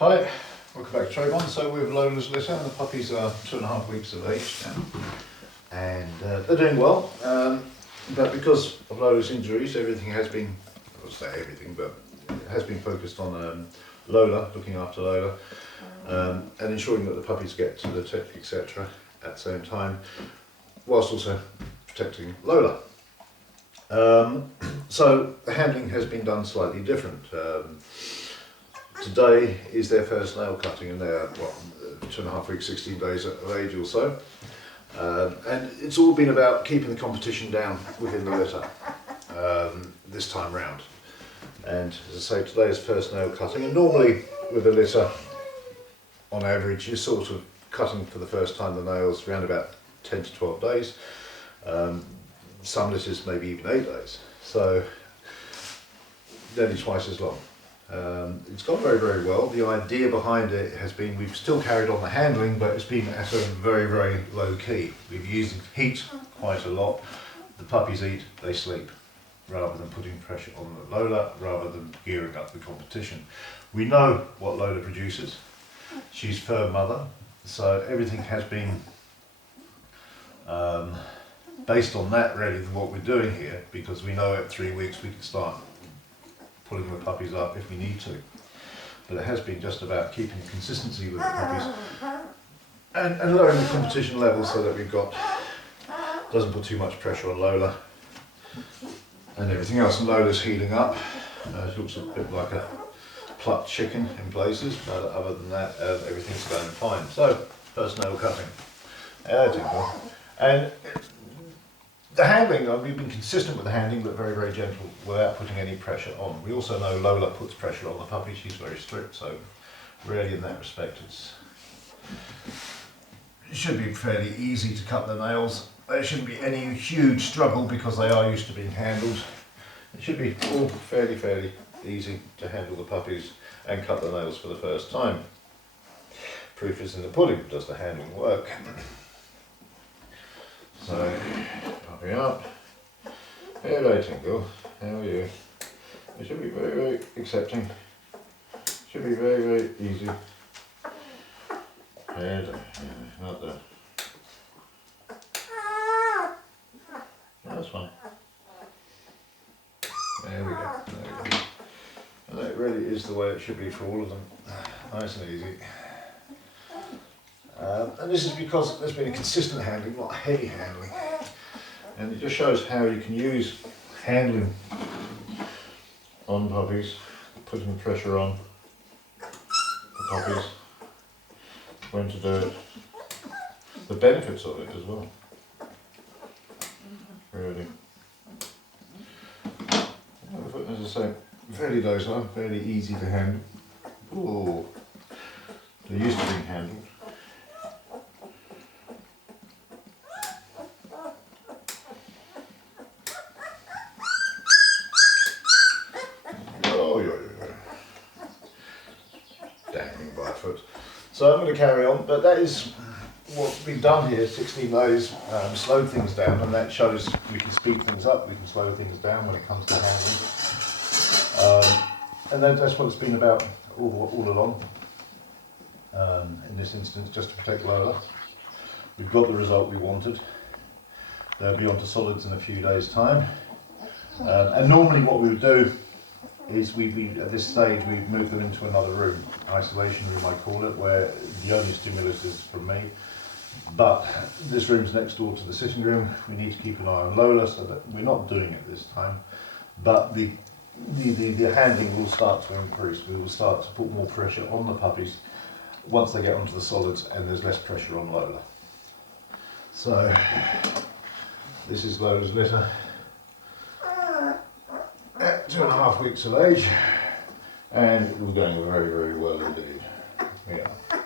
Hi, welcome back to TREBONS. So we're with Lola's litter, and the puppies are 2.5 weeks of age now, and they're doing well. But because of Lola's injuries, everything has been, I won't say everything, but it has been focused on Lola, looking after Lola, and ensuring that the puppies get to the tech, etc. at the same time, whilst also protecting Lola. So the handling has been done slightly different. Today is their first nail cutting, and they're 2.5 weeks, 16 days of age or so. And it's all been about keeping the competition down within the litter this time round. And as I say, today is first nail cutting, and normally with a litter, on average, you're sort of cutting for the first time the nails around about 10 to 12 days. Some litters maybe even 8 days, so nearly twice as long. It's gone very, very well. The idea behind it has been we've still carried on the handling, but it's been at a very, very low key. We've used heat quite a lot. The puppies eat, they sleep, rather than putting pressure on the Lola, rather than gearing up the competition. We know what Lola produces. She's firm mother, so everything has been based on that really, what we're doing here, because we know at 3 weeks we can start pulling the puppies up if we need to. But it has been just about keeping consistency with the puppies and lowering the competition level so that we've got, doesn't put too much pressure on Lola and everything else. And Lola's healing up. She looks a bit like a plucked chicken in places, but other than that, everything's going fine. So, first nail cutting. And the handling, we've been consistent with the handling, but very, very gentle without putting any pressure on. We also know Lola puts pressure on the puppy. She's very strict, so really in that respect it should be fairly easy to cut the nails. There shouldn't be any huge struggle because they are used to being handled. It should be all fairly easy to handle the puppies and cut the nails for the first time. Proof is in the pudding. Does the handling work? So, puppy up. Hello Tinkle, how are you? It should be very, very accepting. Should be very, very easy. Head, not there. That's fine. There we go. And that really is the way it should be for all of them. Nice and easy. And this is because there's been a consistent handling, not heavy handling. And it just shows how you can use handling on puppies, putting pressure on the puppies, when to do it, the benefits of it as well. Really. As I say, fairly docile, fairly easy to handle. Oh, they're used to being handled. Dangling by a foot. So I'm going to carry on, but that is what's been done here. 16 days slowed things down, and that shows we can speed things up, we can slow things down when it comes to handling. And that's what it's been about all along. In this instance, just to protect Lola. We've got the result we wanted. They'll be onto solids in a few days' time. And normally what we would do is we at this stage we move them into another room, isolation room I call it, where the only stimulus is from me. But this room's next door to the sitting room. We need to keep an eye on Lola, so that we're not doing it this time. But the handling will start to increase. We will start to put more pressure on the puppies once they get onto the solids, and there's less pressure on Lola. So this is Lola's litter. At 2.5 weeks of age, and we're going very, very well indeed. Yeah.